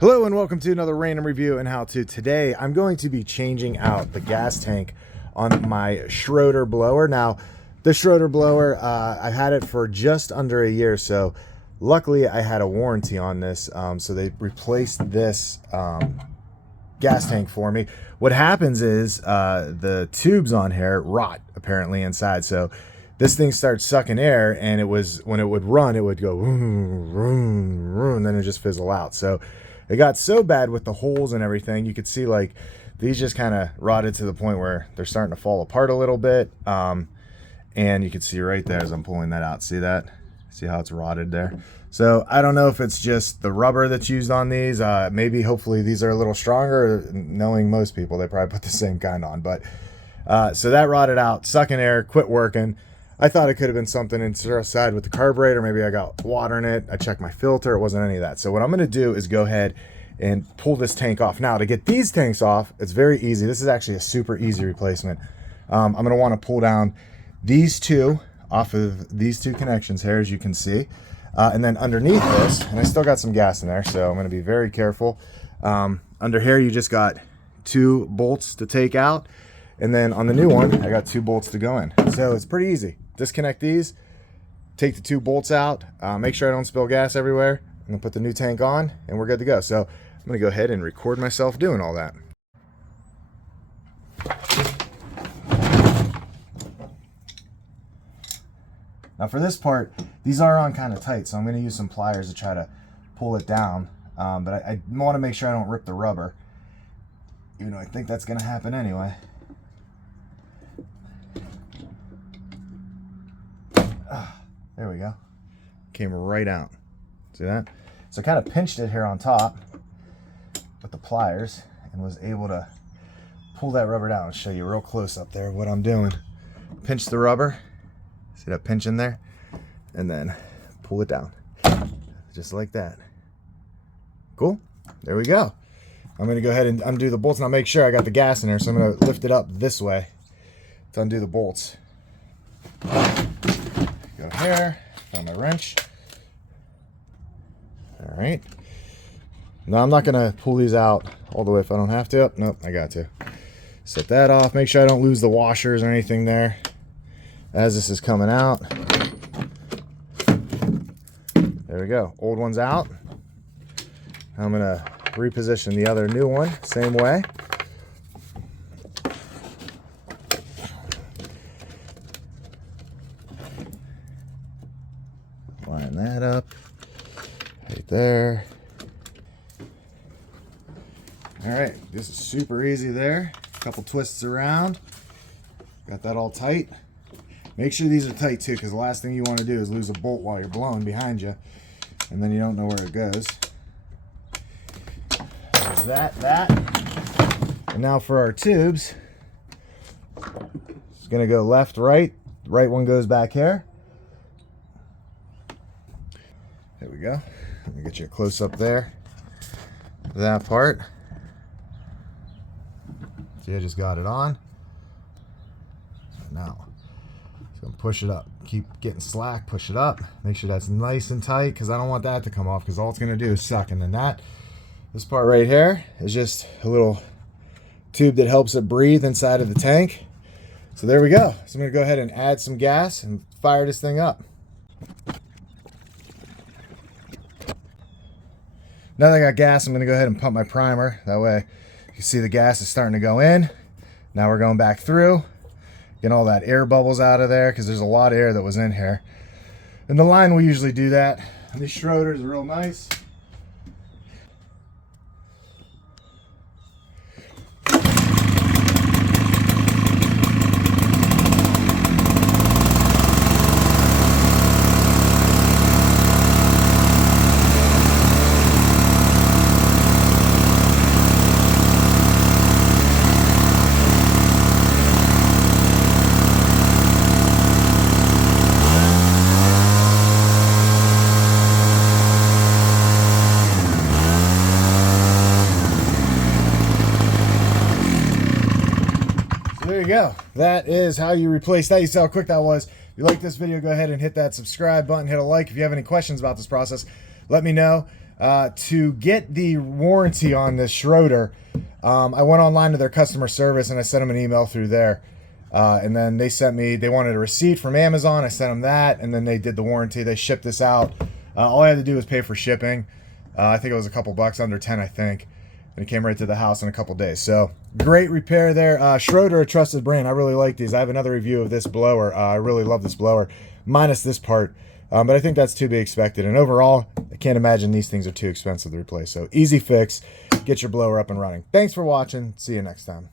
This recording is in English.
Hello and welcome to another random review and how-to. Today I'm going to be changing out the gas tank on my Schröder blower. Now the Schröder blower, I had it for just under a year, so luckily I had a warranty on this, so they replaced this gas tank for me. What happens is the tubes on here rot apparently inside, so this thing starts sucking air, and when it would run, it would go vroom, vroom, vroom, and then it just fizzle out. So it got so bad with the holes and everything, you could see like these just kind of rotted to the point where they're starting to fall apart a little bit. And you can see right there as I'm pulling that out, see that? See how it's rotted there? So I don't know if it's just the rubber that's used on these. Maybe hopefully these are a little stronger. Knowing most people, they probably put the same kind on. But so that rotted out, sucking air, quit working. I thought it could have been something inside with the carburetor. Maybe I got water in it. I checked my filter. It wasn't any of that. So what I'm going to do is go ahead and pull this tank off. Now, to get these tanks off, it's very easy. This is actually a super easy replacement. I'm going to want to pull down these two off of these two connections here, as you can see. And then underneath this, and I still got some gas in there, so I'm going to be very careful. Under here, you just got 2 bolts to take out. And then on the new one, I got 2 bolts to go in. So it's pretty easy. Disconnect these, take the 2 bolts out, make sure I don't spill gas everywhere, and then put the new tank on, and we're good to go. So I'm going to go ahead and record myself doing all that. Now for this part, these are on kind of tight, so I'm going to use some pliers to try to pull it down. But I want to make sure I don't rip the rubber, even though I think that's going to happen anyway. There we go. Came right out. See that? So I kind of pinched it here on top with the pliers and was able to pull that rubber down. I'll show you real close up there what I'm doing. Pinch the rubber. See that pinch in there? And then pull it down. Just like that. Cool. There we go. I'm going to go ahead and undo the bolts. Now make sure I got the gas in there, so I'm going to lift it up this way to undo the bolts. Go here, found my wrench. All right. Now I'm not gonna pull these out all the way if I don't have to. Oh, nope, I got to. Set that off. Make sure I don't lose the washers or anything there as this is coming out. There we go. Old one's out. I'm gonna reposition the other new one, same way. Line that up right there. All right, this is super easy there. A couple twists around. Got that all tight. Make sure these are tight too, because the last thing you want to do is lose a bolt while you're blowing behind you, and then you don't know where it goes. There's that. And now for our tubes. It's gonna go left, right. Right one goes back here. There we go. Let me get you a close up there. That part. See, I just got it on. Now, just gonna push it up. Keep getting slack, push it up. Make sure that's nice and tight, because I don't want that to come off, because all it's gonna do is suck. And then this part right here is just a little tube that helps it breathe inside of the tank. So there we go. So I'm gonna go ahead and add some gas and fire this thing up. Now that I got gas, I'm going to go ahead and pump my primer. That way you can see the gas is starting to go in. Now we're going back through, getting all that air bubbles out of there, because there's a lot of air that was in here. And the line will usually do that. And these Schröders are real nice. There you go. That is how you replace that. You see how quick that was. If you like this video, go ahead and hit that subscribe button, hit a like. If you have any questions about this process, let me know. To get the warranty on this Schröder, I went online to their customer service and I sent them an email through there. And then they wanted a receipt from Amazon. I sent them that, and then they did the warranty. They shipped this out. All I had to do was pay for shipping. I think it was a couple bucks, under 10, I think. And it came right to the house in a couple days. So great repair there. Schröder, a trusted brand. I really like these. I have another review of this blower. I really love this blower, minus this part. But I think that's to be expected. And overall, I can't imagine these things are too expensive to replace. So easy fix. Get your blower up and running. Thanks for watching. See you next time.